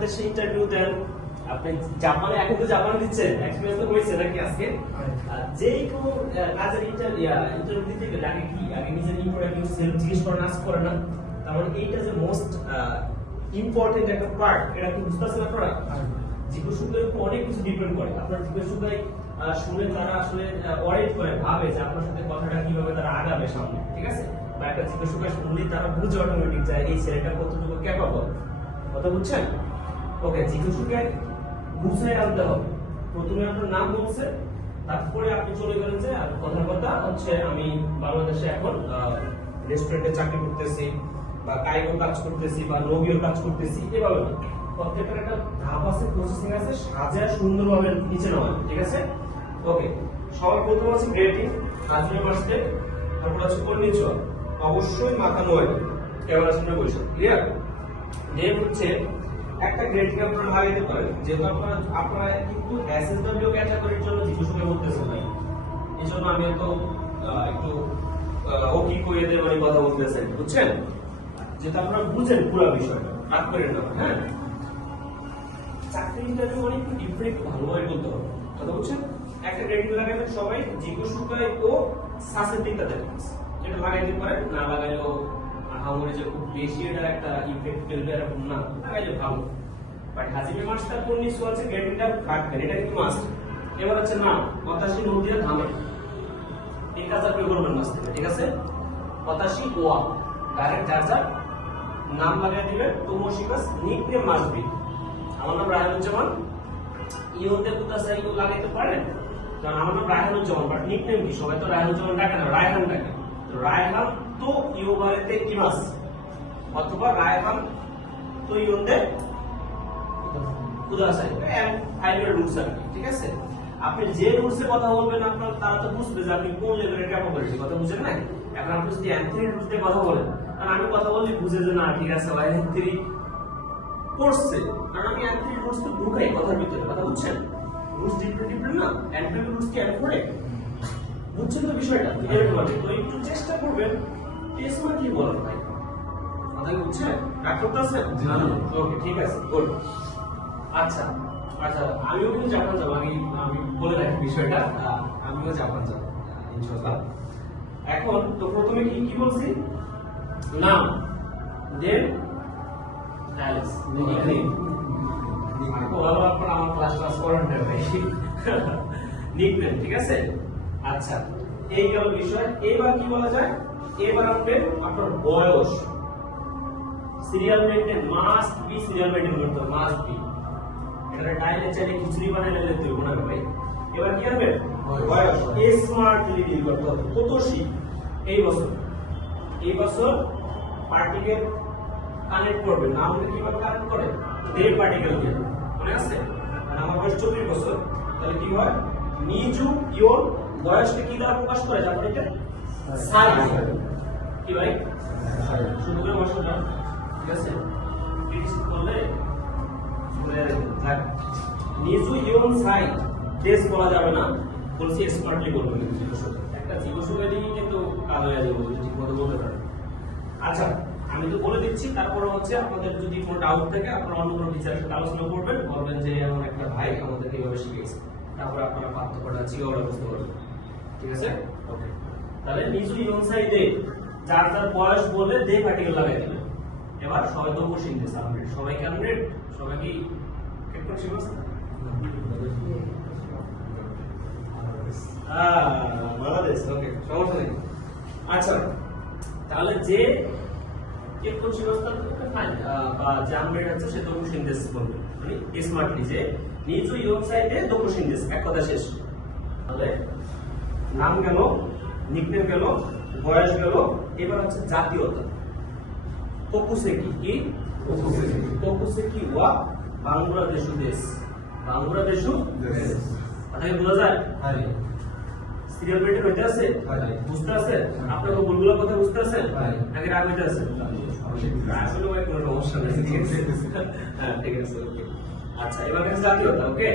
বাংলাদেশে ইন্টারভিউ দেন। আপনি জাপানে এখন তো জাপানে দিচ্ছেন এক্সপিরিয়েন্স তো হয়েছে নাকি আজকে? যেই কোনো কাজের ইন্টারভিউ ইন্টারভিউ দিতে গেলে আগে কি? আগে নিজের ইম্পর্টেন্ট সেলফ জিজ্ঞেস করেন আজ করে না? তার মানে এইটা যে মোস্ট ইম্পর্টেন্ট একটা পার্ট এটা কি বুঝতে পারছেন আপনারা জিজ্ঞাসুদের উপর অনেক কিছু ডিপেন্ড করে। আপনার জিজ্ঞাসুদাই শুনে তারা আসলে অরেট করে ভাবে যে আপনার সাথে কথাটা কীভাবে তারা আগাবে সামনে ঠিক আছে? বা একটা জিজ্ঞাসুকা শুনলেই তারা বুঝে অটোমেটিক যায় এই ছেলেটা কতটুকু ক্যাপাবল কথা বুঝছেন? ওকে জিজ্ঞাসুকে বুঝে আনতে হবে। প্রথমে আপনার নাম বলছে, তারপরে আপনি চলে গেলেন যে কথার কথা হচ্ছে আমি বাংলাদেশে এখন রেস্টুরেন্টে চাকরি করতেছি, বা কাইগো কাজ করতেছি, বা নবীয় কাজ করতেছি, এভাবে না। প্রত্যেকটার একটা ধাপ আছে প্রসেসিং আছে সাজা সুন্দরভাবে নিচে নেওয়া ঠিক আছে? ওকে সবার প্রথম আছে গ্রেটিং হাজরে মাসতে তারপর আছে কর্নিচুয়া অবশ্যই মাথা নোয় ক্যামেরার সামনে বসে ক্লিয়ার দেন হচ্ছে একটা গ্রেটিং আপনারা লাগাইতে পারেন। যেহেতু আপনারা আপনারা কিন্তু এসএসডব্লিউ ক্যাটাগরির জন্য জিজ্ঞাসা করতেছেন ভাই এই জন্য আমি তো আহ, একটু ওকি কইয়ে দিয়ে মানে কথা বলতেছেন বুঝছেন? যেটা আপনারা বুঝেন পুরো বিষয়টা রাগ করেন না হ্যাঁ? চাকরি ইন্টারভিউ একটু ডিফারেন্ট ভালোভাবে বলতে হবে। কথা বুঝছেন একটা গ্রেডিং লাগাবেন সবাই জিজ্ঞাসুকায় ও শ্বাসের দিকটা দেখবেন যেটা লাগাইতে পারেন না লাগাইলেও আহামরি যে খুব বেশি এটা একটা ইফেক্ট ফেলবে এরকম না লাগাইলে ভালো। বাট হাজিমি মাস্টার কোন নিশ্চয় আছে গ্রেডিংটা রাখবেন এটা কিন্তু মাস্ট এবার হচ্ছে না পতাশি নদীর ধামে। এই কাজ আপনি করবেন মাস থেকে, ঠিক আছে? পতাশি ওয়া ডাইরেক্ট যার যার নাম লাগাই দিবেন তোমসিকাস নিক নেম মাস্ট বি আমার নাম রায়হানুজ্জামান ইওতে কুতাসা ইও লাগাইতে পারেন? কারণ আমার নাম রায়হানুজ্জামান বাট নিক নেম কি? সবাই তো রায়হানুজ্জামান ডাকে না, রায়হান ডাকে। রায়হান তো ইও বারেতে ইমাস অথবা রায়হান তো ইওতে কুদাসাই ফাইভের রুলস আর ঠিক আছে আপনি যে রুলসে কথা বলবেন আপনার তারা তো বুঝবে যে আপনি কোন লেভেলের ক্যাপাবিলিটি কথা বুঝেন না এখন আপনি যদি অ্যান্থনি রুলস কথা বলেন কারণ আমি কথা বললে বুঝে যে না ঠিক আছে ভাই অ্যান্থনি পড়ছে কারণ আমি অ্যান্থনি রুলস তো ঢুকাই কথার ভিতরে কথা বুঝছেন রুলস ডিফারেন্ট ডিফারেন্ট না অ্যান্থনি রুলস কি করে বুঝছেন তো বিষয়টা এরকম তো একটু চেষ্টা করবেন টেস্ট কি বলেন ভাই? কথা কি বুঝছেন রাগ করতেছেন ওকে ঠিক আছে গুড আচ্ছা আচ্ছা আমিও কিন্তু জাপান যাব। আমি আমি বলে রাখি বিষয়টা। আমিও জাপান যাব ইনশাআল্লাহ। এখন তো প্রথমে কি কি বলছি? নাম। দেন অ্যালেক্স নিকনেম ভালো আপনার আমার ক্লাস ক্লাস করেন না ভাই। নিকনেম ঠিক আছে? আচ্ছা এই গেল বিষয়। এবার কি বলা যায়? এবার আপনি আপনার বয়স। Serial maintain must be serial maintain করতে হবে মাস্ট বি এটা ডাইলে চাইলে খিচুড়ি বানাই নিলে তুই মনে হবে এবার কি হবে? বয়স। স্মার্টলি ডিল করতে হবে। কত শীত এই বছর। এই বছর পার্টিকেল কানেক্ট করবে। না হলে কীভাবে কানেক্ট করে? দেড় পার্টিকেল দিয়ে। মনে আছে? আমার বয়স চল্লিশ বছর। তাহলে কি হয়? নিজু ইয়ন বয়সকে কি দ্বারা প্রকাশ করে? যার এটা? সাইজ কি ভাই? শুরু করে বছরটা ঠিক আছে? পিটিস করলে নিজু ইয়ন সাইড দেশ বলা যাবে না। বলছি স্মার্টলি বলবেন একটা জীবসুগারই কিন্তু কালো হয়ে যাবে ঠিক মতো বলতে পারে। আচ্ছা আমি তো বলে দিচ্ছি, তারপরে হচ্ছে আপনাদের যদি কোনো ডাউট থাকে, আপনারা অন্য কোনো টিচারের সাথে আলোচনা করবেন। বলবেন যে, আমার একটা ভাই আমাদেরকে এইভাবে শিখিয়েছে। তারপরে আপনারা পার্থক্যটা জিওটা বুঝতে পারবেন ঠিক আছে? ওকে তাহলে নিজু ইয়ন সাইডে যার যার বয়স বলে দে পার্টিকেল লাগাই দিবেন এবার সবাই তো বসিয়ে দিয়েছে হান্ড্রেড সবাই কি হান্ড্রেড সবাই কি একটু সমস্যা নেই। আচ্ছা তাহলে যে শিবস্তান ফাইন বা যে হান্ড্রেড আছে, সে তো সিনদেশ করবে মানে স্মার্টলি যে নিজ ইয়ন সাইডে দক্ষ সিনদেশ এক কথা শেষ। তাহলে নাম গেল নিকনেম গেল বয়স গেল এবার হচ্ছে জাতীয়তা। তোকুসেকি কি? তোকুসেকি ওয়া? বাংলাদেশু দেশ। বাংলাদেশু দেশ। কথা কি বোঝা যায়? সিরিয়াল হইতে আছে? বুঝতে আছে? আপনার ভুলগুলো কথা বুঝতে হয়। নাকি রাগ হইতে আছে? আসলে ভাই কোনো সমস্যা নেই। ঠিক আছে হ্যাঁ ঠিক আছে ওকে। আচ্ছা এবার কাছে জাতীয়তা ওকে?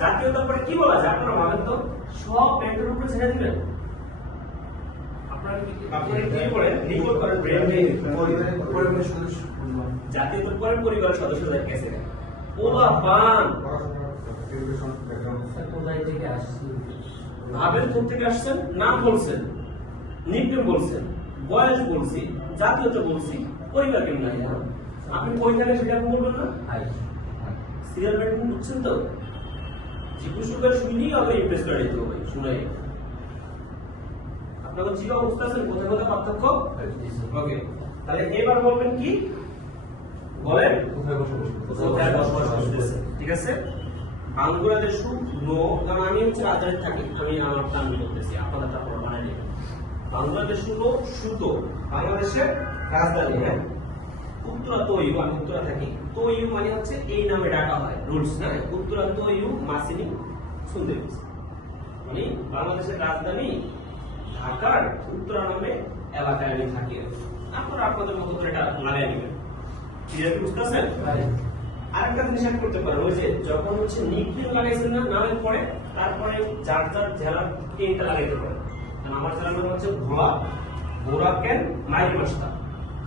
জাতীয়তার পরে কি বলা যায়? আপনারা ভাবেন তো? সব পেন্টের উপরে ছেড়ে দিবেন আপনারা কি আপনারা কি করেন রিপোর্ট করেন ব্রেন জাতীয়তার পরে পরিবারের সদস্যদের কাছে। পোলা পান কোথায় থেকে আসছি ভাবেন কোথা থেকে আসছেন? নাম বলছেন। নিকনেম বলছেন। বয়স বলছি। জাতীয়তা বলছি। পরিবার কেমন লাগে আপনি কই থাকেন সেটা আপনি বলবেন না? সিরিয়াল মেনটেন বুঝছেন তো? জিজ্ঞাসা করে শুনলেই আবার ইমপ্রেস করে দিতে হবে শুনাই। আপনাদের জিগা অবস্থা আছেন কোথায় কোথায় পার্থক্য? ওকে তাহলে এবার বলবেন কি? বলেন। কোথায় বসে বসে? কোথায় বসবাস করতেছে ঠিক আছে? বাংলাদেশ নো কারণ আমি হচ্ছে রাজধানী থাকি। আমি আমার করতেছি। বানাই নেবেন। বাংলাদেশ হলো সুতো বাংলাদেশের রাজধানী হ্যাঁ? উত্তরা তৈয়ু আমি উত্তরা থাকি। তৈয়ু মানে হচ্ছে এই নামে ডাকা হয়। রুলস হ্যাঁ? উত্তরা তৈয়ু মাসিনি শুনতে মানে বাংলাদেশের রাজধানী ঢাকার উত্তরা নামে এলাকায় আমি থাকি। আপনারা আপনাদের মতো করে এটা লাগাই নেবেন। ক্লিয়ার বুঝতেছেন? আরেকটা জিনিস অ্যাড করতে পারেন ওই যে যখন হচ্ছে নিকনেম লাগাইছেন না নামের পরে তারপরে যার যার জেলার টেনটা লাগাইতে পারেন কারণ আমার জেলার নাম হচ্ছে ভোলা ভোলা কেন মাইরি মাস্তা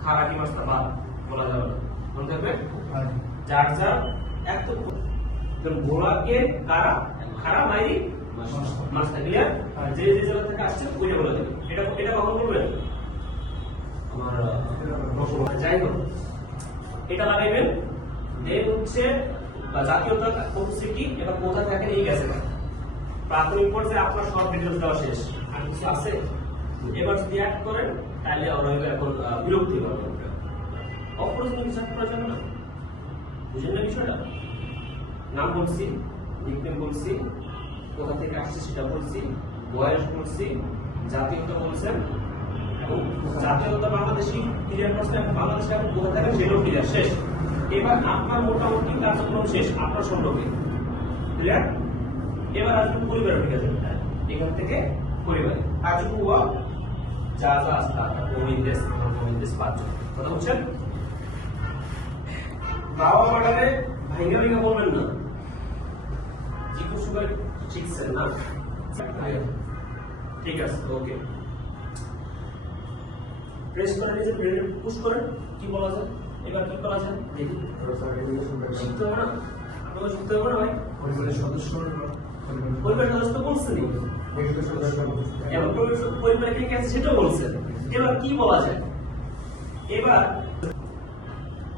খারাকি মাস্তা বাদ বলা যাবে না। মনে থাকবে? যার যার এক তো যেমন ভোলা কে কারা খারা মাইরি মাস্তা ক্লিয়ার আর যে যে জেলা থেকে আসছে ওইটা বলে দেবেন এটা এটা কখন বলবেন আমার যাই হোক। এটা লাগাইবেন। দেন হচ্ছে জাতীয়তা হচ্ছে কি এটা কোথা থাকেন এই গেছে প্রাথমিক পর্যায়ে আপনার সব ডিটেলস দেওয়া শেষ। আর কিছু আছে? এবার যদি অ্যাড করেন, তাহলে ওরা এখন বিরক্তি পাবে অপ্রয়োজনীয় কিছু অ্যাড করা না। বুঝেন না বিষয়টা? নাম বলছি নিকনেম বলছি কোথা থেকে আসছে সেটা বলছি, বয়স বলছি জাতীয়তা বলছেন। জাতীয়তা বাংলাদেশি ক্লিয়ার বাংলাদেশে কোথা সেটাও শেষ। এবার আপনার মোটামুটি কার্যক্রম শেষ। আপনার সম্পর্কে ক্লিয়ার এবার আসবে পরিবারের দিকে যাবে এখান থেকে পরিবারে। আজ হুয়া যা যা আছে তা গোবিন্দেশ গোবিন্দেশ পাঁচজন কথা বুঝছেন বাবা মাটারে ভাইঙ্গা ভাইঙ্গা বলবেন না। জিজ্ঞাসা শিখছেন না? ঠিক আছে ওকে প্রেস করে নিজে ব্রেনে পুশ করেন কি বলা যায়? এবার কি করা যায়? দেখি। শিখতে হবে না? আপনাকে শিখতে হবে না ভাই? পরিবারের সদস্য পরিবার সদস্য বলছেনই এবং পরিবার- পরিবারে কে আছে সেটাও বলছেন এবার কি বলা যায়? এবার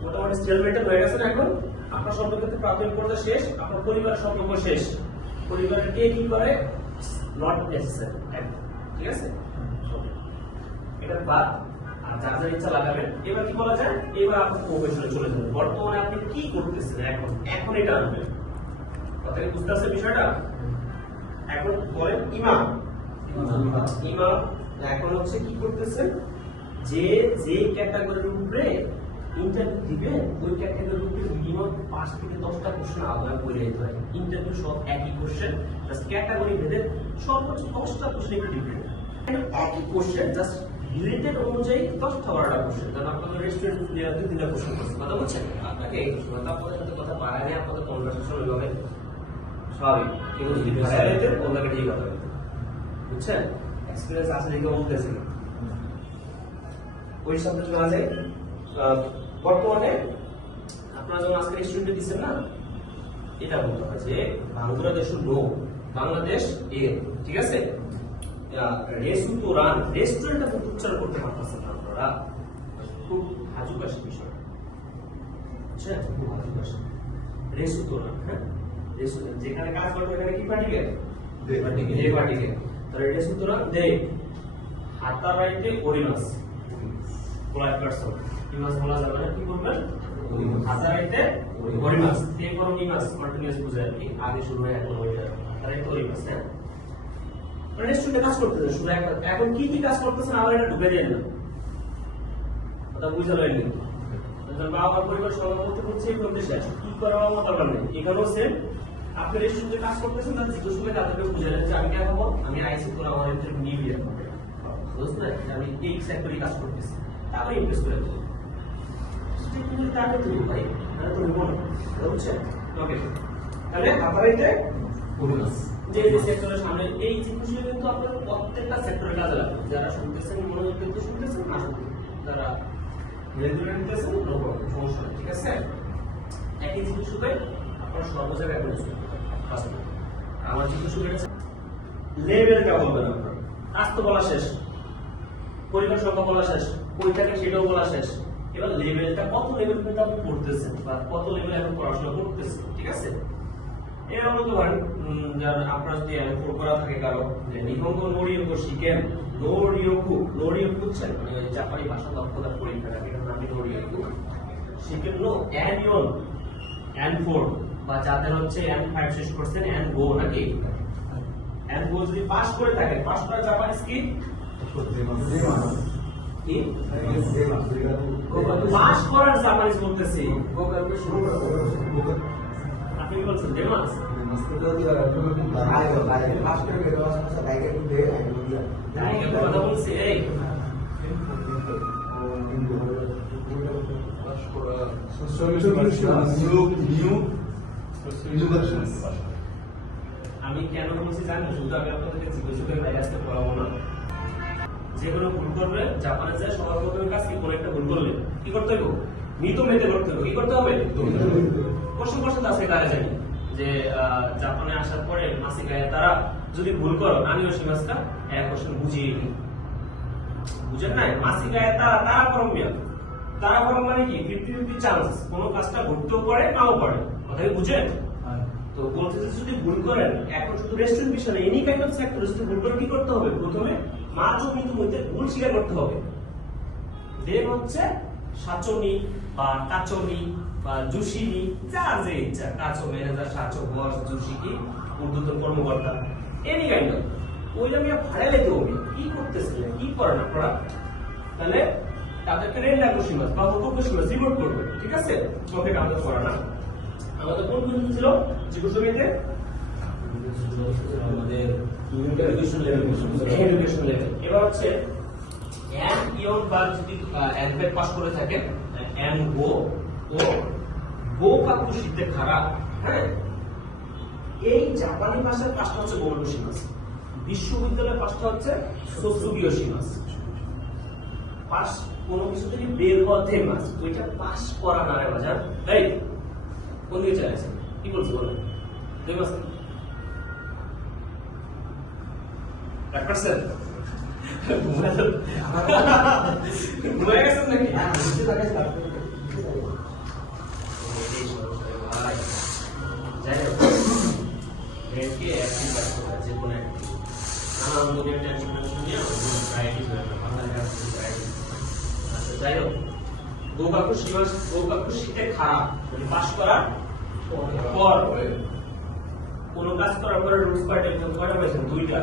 মোটামুটি স্টেলমেন্টে হয়ে গেছে না এখন? আপনার সম্পর্কে প্রাথমিক পর্যায়ে শেষ আপনার পরিবারের সম্পর্ক শেষ। পরিবারের কে কি করে? নট নেসেসারি ঠিক আছে? এটা বাদ। আর যার যার ইচ্ছা লাগাবেন। এবার কি বলা যায়? এবার আপনি প্রফেশনে চলে যাবেন। বর্তমানে আপনি কি করতেছেন এখন? এখন এটা আনবেন। কথা বুঝতে পারছেন বিষয়টা? এখন বলেন ইমাম। ইমাম। এখন হচ্ছে কি করতেছেন? যে যে ক্যাটাগরির উপরে ইন্টারভিউ দিবে ওই ক্যাটাগরির উপরে মিনিমাম পাঁচ থেকে দশটা কোশ্চেন আলাদা করে দিতে হয়। ইন্টারভিউ সব একই কোশ্চেন জাস্ট ক্যাটাগরি ভেদে সর্বোচ্চ দশটা কোশ্চেন একটু ডিফারেন্ট একই কোশ্চেন জাস্ট রিলেটেড অনুযায়ী দশটা বারোটা কোশ্চেন কারণ আপনাদের রেস্টুরেন্ট দেওয়া দুই তিনটা কোশ্চেন করছে। কথা বলছেন? আপনাকে আপনাদের সাথে কথা বাড়ালে আপনাদের কনভারসেশন ওইভাবে স্বাভাবিক। কেউ যদি ভাড়া দিতে ওনাকে ঠিক কথা বুঝছেন? এক্সপিরিয়েন্স আছে দেখে বলতেছি। ওই চলে আসে আহ, বর্তমানে আপনারা যখন আজকে রেস্টুরেন্টে দিচ্ছেন না এটা বলতে হয় যে বাংলাদেশ নো বাংলাদেশ এ ঠিক আছে? রেস্টুরান রেস্টুরেন্টটা উচ্চারণ করতে পারতেছেন আপনারা। খুব হাজুকাশি বিষয়। বুঝছেন খুব হাজুকাশি। রেস্টুরান হ্যাঁ? রেস্টুরেন্ট যেখানে কাজ করবে ওখানে কি পার্টিকে দে পার্টিকে দে পার্টিকে তাহলে রেস্টুরান দে হাতা রাইটে অরিনাস পোলাইট ইমাস বলা যাবে না। কি বলবেন? হাতা রাইটে অরিনাস তে করো ইমাস কন্টিনিউয়াস বুঝায় আর কি। আগে শুরু হয়, এখন ওইটা হাতা রাইটে অরিনাস হ্যাঁ? রেস্টুরেন্টে কাজ করতেছেন শুধু একটা এখন কি কি কাজ করতেছেন আবার এটা ঢুকে দিয়ে না কথা বুঝে লয় কিন্তু। বাবা পরিবার সবাই করছে এই আছে। কি করা আমার দরকার নেই। এখানেও সেম আপনি রেস্টুরেন্টে কাজ করতেছেন তাদের জিজ্ঞেস করে তাদেরকে বুঝালেন যে আমি কে হব? আমি আইসি তোরা আমার নিয়ে বিয়ে বুঝতে আমি এই সেক্টরে কাজ করতেছি। তারপরে ইনভেস্ট করে দেবো সেটা কিন্তু তাকে তুমি ভাই তাহলে তুমি বলো বুঝছেন? ওকে তাহলে আপনারাইতে অভিনাশ যে যে সেক্টরের সামনে এই জিনিসগুলো কিন্তু আপনার প্রত্যেকটা সেক্টরে কাজে লাগবে যারা শুনতেছেন মনোযোগ কিন্তু শুনতেছেন না। যারা রেগুলার নিতেছেন নো প্রবলেম সমস্যা নেই ঠিক আছে? একই শুধু আপনার সর্ব জায়গায় প্রয়োজন ফার্স্ট আমার জিনিস শুধু লেভেলটা বলবেন আপনার। আজ তো বলা শেষ পরিবার সংখ্যা বলা শেষ থাকে সেটাও বলা শেষ। এবার লেভেলটা কত লেভেল পর্যন্ত আপনি পড়তেছেন বা কত লেভেল এখন পড়াশোনা করতেছেন ঠিক আছে? এবার বলতে পারেন যার আপনার যদি ফোর করা থাকে কারও যে নিহঙ্গ নোরিয়োকু শিখেন নোরিয়োকু নোরিয়োকু বুঝছেন? মানে জাপানি ভাষা দক্ষতার পরীক্ষা থাকে এটার নামই নোরিয়োকু শিখেন নো অ্যানিয়ন অ্যান ফোর বা যাদের হচ্ছে অ্যান ফাইভ শেষ করছেন অ্যান গো নাকি? অ্যান গো যদি পাস করে থাকে পাস করা জাপানিজ কি? কি? পাস করার জাপানিজ বলতেছি। আপনি কি বলছেন? ডেমাস কথা বলছি এই আমি কেন বলছি জানি শুধু আমি আপনাদেরকে জিজ্ঞেস করে বাইরে আসতে পড়াবো না। যে কোনো ভুল করবে জাপানে যায় সবার প্রথমে কাজ কি কোনো একটা ভুল করলে? কি করতে হবে মৃত মেতে করতে হবে কি করতে হবে? প্রশ্ন প্রশ্ন আছে কারে জানি? যে জাপানে আসার পরে মাসি গায়ে তারা যদি ভুল করো আমিও সেই মাসটা এক কোশ্চেন বুঝিয়ে দিই। বুঝেন নাই? মাসি গায়ে তারা তারা ফরম তারা ফরম মানে কি? ফিফটি ফিফটি চান্স কোনো কাজটা ঘটতেও পারে নাও পারে। কথা বুঝেন? তো বলতেছে যদি ভুল করেন এখন শুধু রেস্টুরেন্ট বিষয় এনি কাইন্ড অফ সেক্টর যদি ভুল করে কি করতে হবে? প্রথমে মাছ কিন্তু ভুল স্বীকার করতে হবে। দেন হচ্ছে সাচনি বা কাচনি বা জুসিনি যার যে ইচ্ছা। কাচো ম্যানেজার সাচো বস জুসিকি ঊর্ধ্বতন কর্মকর্তা। এনি কাইন্ড ওইটা আমি ভাড়া লেগে হবে। কি করতেছিলেন কি করেন আপনারা তাহলে তাদেরকে রেন্ডা খুশি মাস বা হুকুম খুশি মাস রিপোর্ট করবে। ঠিক আছে? ওকে আমাদের করা না। আমাদের কোন বিন্দু ছিল? জিজ্ঞাসা হ্যাঁ? বিশ্ববিদ্যালয়ের পাঁচটা হচ্ছে সসুগীয় সীমাস পাস কোনো কিছু যদি বের হতে মাস ওইটা পাস করা না বাজার তাই কোন দিকে চলে আছে কি বলছো বলো দুই মাস পার্সেন্ট ঘুমায় গেছেন নাকি যাই হোক ব্রেনকে অ্যাক্টিভ রাখতে হবে যে কোনো একটি নানান রকমের টেনশন টেনশন নিয়ে আমাদের প্রায়োরিটি হয়ে যাবে মাথায় রাখতে প্রায়োরিটি আচ্ছা যাই হোক গোকাকু শিবাস গোকাকু শীতে খারাপ মানে পাস করার পর কোন কাজ করার পরে রুলস পার্ট একদম কয়টা পাইছেন দুইটা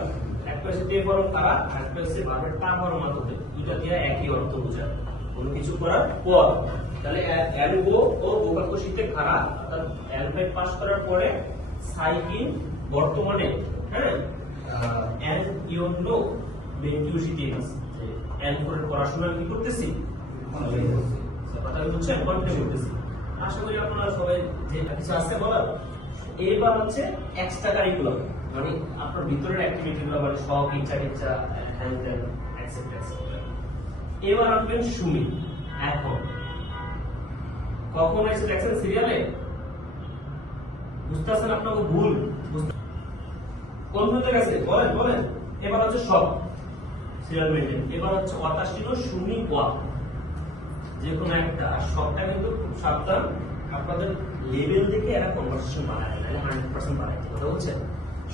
হচ্ছে তে বরং তারা আরেকটা হচ্ছে ভাবের তা বরং মাত্রতে দুইটা দিয়ে একই অর্থ বোঝায়। কোনো কিছু করার পর তাহলে এল ও গোকাকু শীতে খারাপ অর্থাৎ পাস করার পরে সাইকিন বর্তমানে হ্যাঁ ইউনো বেনকিউসিটি আছে এন পড়াশোনা কি করতেছি? কথা বুঝছেন কন্টিনিউ করতেছি। আশা করি আপনারা সবাই যে কিছু আছে বলার এবার হচ্ছে এক্সট্রা কারিকুলাম মানে আপনার ভিতরের অ্যাক্টিভিটি গুলো মানে শখ ইচ্ছা টিচ্ছা এবার আসবেন সুমি এখন কখন এসে দেখছেন সিরিয়ালে বুঝতেছেন আপনাকে ভুল? কোন গেছে বলেন বলেন। এবার হচ্ছে সব সিরিয়াল মেনটেন এবার হচ্ছে অতাশীল সুমি ওয়া। যে কোনো একটা। আর সবটা কিন্তু খুব সাবধান। আপনাদের লেভেল দেখে এরা কনভারসেশন বানায় না হান্ড্রেড পার্সেন্ট বানায় কথা বলছেন?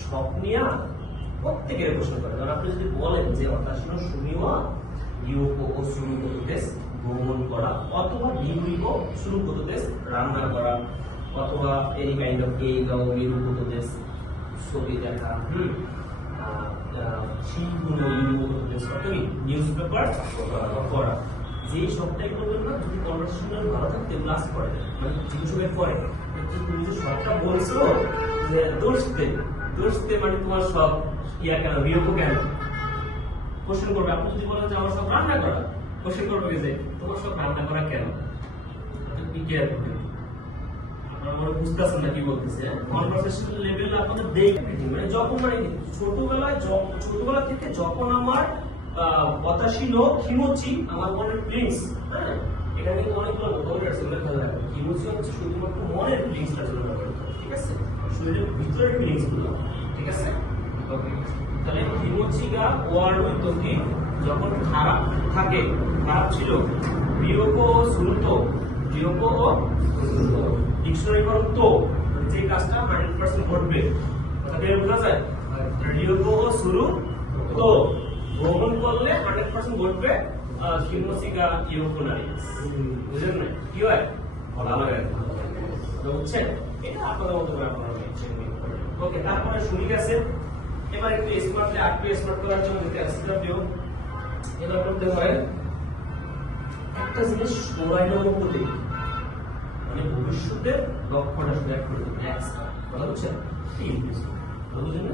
সব নিয়ে প্রত্যেকের প্রশ্ন করে। কারণ আপনি যদি বলেন যে অতাশীল সুমিওয়া ইউকো ও শুরু দেশ ভ্রমণ করা, অথবা নিউরিকো শুরু দেশ রান্না করা, অথবা এনি কাইন্ড অফ এই গাও দেশ ছবি দেখা, হুম যে সবটাই করে। মানে তুমি সবটা যে দোষতে দোষতে মানে তোমার সব ইয়া কেন বিয়োগ কেন? কোশ্চেন করবে আপনি যদি বলেন যে আমার সব রান্না করা কোশ্চেন করবে যে তোমার সব রান্না করা কেন? কি মনে না কি বলতেছে? লেভেল আপনাদের দেখবেন মানে যখন মানে ছোটবেলায় ছোটবেলা থেকে যখন আমার আহ, হতাশীল খিমোচি আমার মনে প্রিন্স হ্যাঁ? এখানে কিন্তু অনেকগুলো ইমোশন হচ্ছে শুধুমাত্র মনের ব্যবহার ঠিক আছে? শরীরের ভিতরের ফিলিংসগুলো ঠিক আছে? ওকে তাহলে ইমোচিগা ওয়ার্ড হইতো কি যখন খারাপ থাকে খারাপ ছিল বিয়োগ ও সুরুত বিয়োগ ও ডিকশনারি করো তো যে কাজটা হান্ড্রেড পার্সেন্ট ঘটবে দিয়ে বোঝা যায়? বিয়োগ ও শুরু তো ভ্রমণ করলে হান্ড্রেড পার্সেন্ট ঘটবে কিমোসিকা ইউকোনারিস বুঝলেন না? কি হয়? ভালো হয় বুঝছেন? এটা আপনাদের মতো করে আপনারা ওকে তারপরে শুনি গেছে। এবার একটু স্মার্টলি আর স্মার্ট করার জন্য যদি এসডব্লিউ এবার করতে হয় একটা জিনিস সরাইলের মতো দেখি মানে ভবিষ্যতের লক্ষ্যটা শুধু এক করে দেবে এক্সট্রা কথা বুঝছেন বুঝলেন না?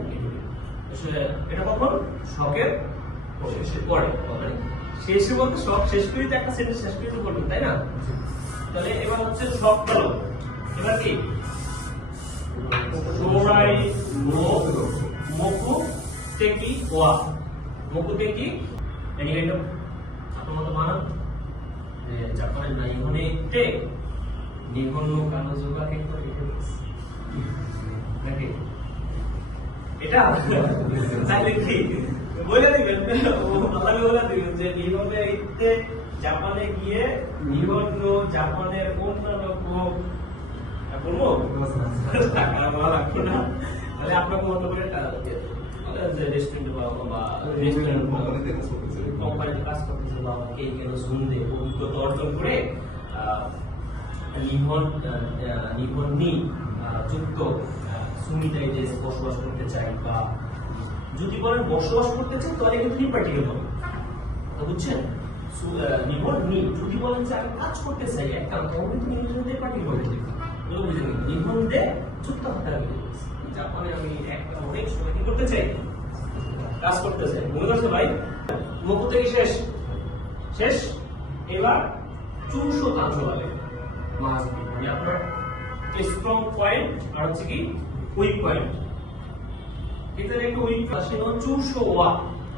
এটা কখন? শখের শেষে মানে শেষে বলতে শখ শেষ করি তো একটা সেন্টেন্স শেষ করি তো বলবেন তাই না? তাহলে এবার হচ্ছে শখ গেল এবার কি? সোরাই নো মকু তেকি ওয়া মকু তেকি এনিগেটো আপনার মতো জাপানের না ইহনে তে নিহন্ন কানো যোগা কে করে নাকি এটা তাহলে কি বলে দিবেন বলে দিবেন যে নিহনে ইতে জাপানে গিয়ে নিহন্ন জাপানের অন্যান্য না তাহলে আপনাকে করে টাকা। মানে যে রেস্টুরেন্ট কোম্পানিতে কাজ করতেছে যুক্ত দেশ বসবাস করতে চাই বা যদি বলেন বসবাস করতে চাই, তাহলে কিন্তু থ্রি পার্টিকে বলেন বুঝছেন? নিবন নি যদি বলেন যে আমি কাজ করতে চাই একটা তখন কিন্তু নিবন্ধে পার্টি বলে এগুলো বুঝে নিন নিবন্ধে একটা অনেক সময় কি করতে চাই? কাজ করতে চাই। মনে করছে ভাই? মুখ থেকে শেষ। শেষ? এবার চুষো কাজ লাগে মাস মানে আপনার স্ট্রং পয়েন্ট আর হচ্ছে কি উইক পয়েন্ট এখানে একটা উইক আসে চুষো ওয়া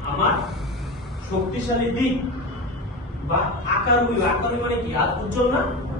আমার শক্তিশালী দিক বা আকার উই আকার মানে কি? আর উজ্জ্বল না?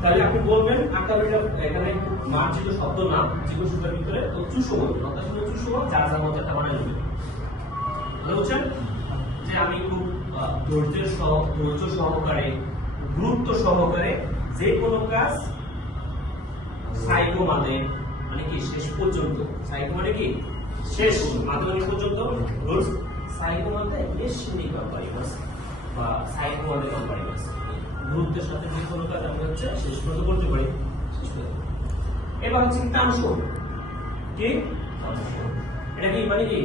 তাহলে আপনি বলবেন আকাবিটা এখানে মার্জিত শব্দ না জীব সুতার ভিতরে তো চুষো কথা শুনে চুষো যার যার মতো একটা বানাই নেবে বুঝছেন যে আমি খুব ধৈর্যের সহ, ধৈর্য সহকারে, গুরুত্ব সহকারে যে কোনো কাজ সাইকো মানে মানে কি, শেষ পর্যন্ত। সাইকো মানে কি? শেষ, মাধ্যমিক পর্যন্ত। রুলস সাইকো মানে বেশ নিকা পারিবাস বা সাইকো মানে পারিবাস গুরুত্বের সাথে যে কোনো কাজ আমরা হচ্ছে শেষ পর্যন্ত করতে পারি। শেষ পর্যন্ত। এবার হচ্ছে টাংশ কি? এটা কি মানে কি?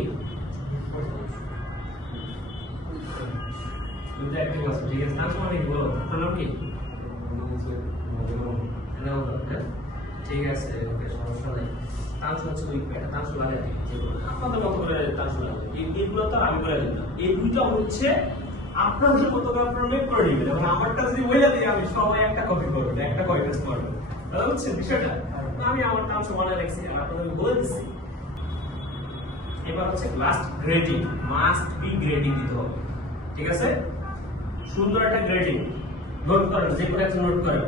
ঠিক আছে? টাংশ মানে বলো? নাম কি? ঠিক আছে সমস্যা নেই। টাংশ হচ্ছে উইক এটা টাংশ লাগে আপনাদের মতো করে লাগে এইগুলো তো আমি করে না এই দুইটা হচ্ছে আপনাদের মতো আপনারা মেক করে নেবেন এবং আমারটা যদি বইলা দিই, আমি সবাই একটা কপি করব একটা কপি পেস্ট করব। তাহলে হচ্ছে বিষয়টা, আমি আমার টাংশ বানায় রাখছি আর আপনাদের বলে দিচ্ছি। এবার হচ্ছে last grading must be grading দিতে হবে। ঠিক আছে? সুন্দর একটা গ্রেডিং নোট করেন, যে কোনো একটা নোট করেন।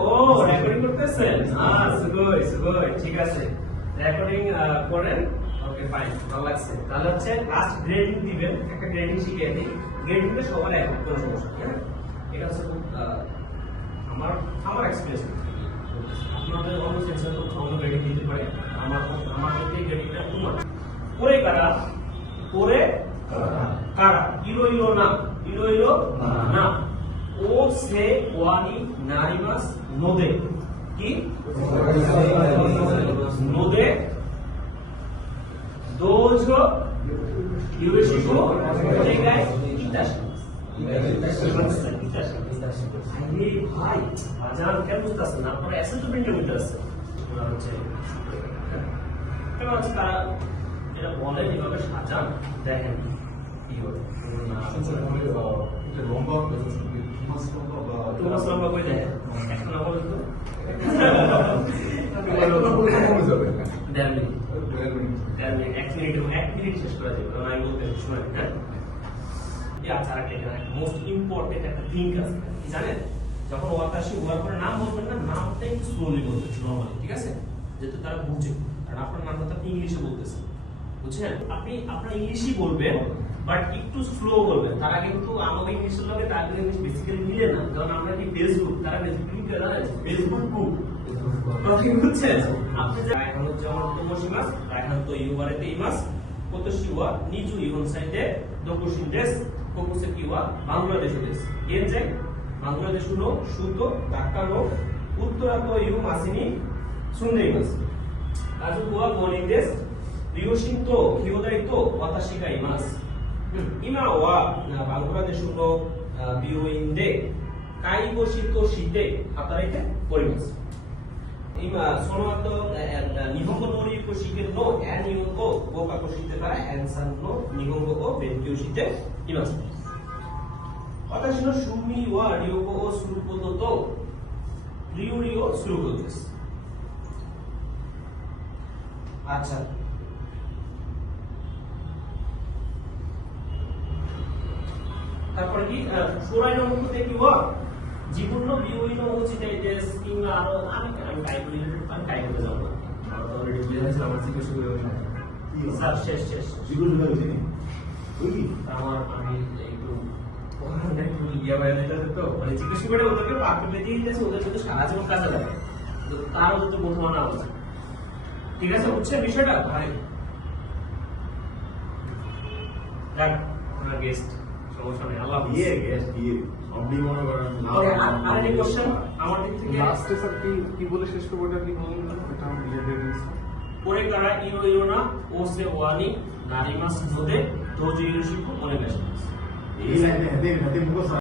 ও রেকর্ডিং করতেছেন? হ্যাঁ সুগই সুগই, ঠিক আছে। রেকর্ডিং করেন। ওকে ফাইন ভালো লাগছে। তাহলে হচ্ছে লাস্ট গ্রেডিং দিবেন একটা গ্রেডিং শিখিয়ে দিই। গ্রেডিংটা সবার এক কোনো সমস্যা নেই হ্যাঁ? এটা হচ্ছে খুব, আমার আমার এক্সপিরিয়েন্স আপনাদের অন্য সেন্সার তো অন্য গ্রেডিং দিতে পারে। আমার আমার ক্ষেত্রে গ্রেডিংটা খুব পরে কারা? পরে কারা? ইরো ইরো না। ইরো ইরো না। ও সে ওয়ানি নারিমাস নোদে। কি? নোদে। ভাই আজান কেন বুঝতেছেন আপনারা অ্যাসেন্ট প্রিন্টের মধ্যে আছে ওরা হচ্ছে হচ্ছে তারা যেটা বলে যেভাবে সাজান দেখেন কি হবে এটা লম্বা তোমার লম্বা করে দেখেন এখন আমার তো এটা। হ্যাঁ আচ্ছা ইংলিশে বলতেছেন বুঝছেন আপনি আপনার ইংলিশই বলবেন বাট একটু স্লো বলবেন তারা কিন্তু আমাদের ইংলিশ বেসিক্যালি মিলে না কারণ আমরা কি ফেসবুক তারা বেসিক্যালি কি জানেন ফেসবুক বুক প্রথম হচ্ছে আপনি যে এখন হচ্ছে আমার তোমসি মাস এখন তো ইউবারেতে এই মাস কত শিওয়া নিচু ইহন সাইডে দকুশিন দেশ কোকুসে কিওয়া বাংলাদেশ দেশ এর যে বাংলাদেশ হলো সুতো টাকানো উত্তরা তো ইউ মাসিনি সুন্দেই মাস আজু কুয়া গনি দেশ রিওশিন তো কিওদাই তো ওয়াতাশিকা ইমাস ইমা ওয়া বাংলাদেশ হলো বিওইন্ডে কাইগোশি তো শীতে হাতারাইতে পরিমাস 今その後、えー日本語能力試験のえー日本語を合格してからエンさんの日本語を勉強しています。私の趣味は旅行をすることと料理をすることです。আচ্ছা তারপরে কি সোরাই নম্বর থেকে কি জীবন বিভিন্ন উচিত তো তো ওদের সারা জীবন কাজে লাগে তো তারও যদি প্রথম আনা উচিত ঠিক আছে বুঝছেন বিষয়টা ভাই দেখ গেস্ট সমস্যা নেই আল্লাহ। ইয়ে গেস্ট ইয়ে আপনি মনে করেন না ওকে, আর- আরেকটি কোশ্চেন আমার দিক থেকে লাস্টে স্যার কি কি বলে শেষ করব এটা কি বলুন না? এটা রিলেটেড পরে কারা ইরো ইরো না ও সে ওয়ানি নারিমাস নোদে দোজো ইরোশিকু মনে গেছে এই লাইনে হাতে হাতে মুখস্থ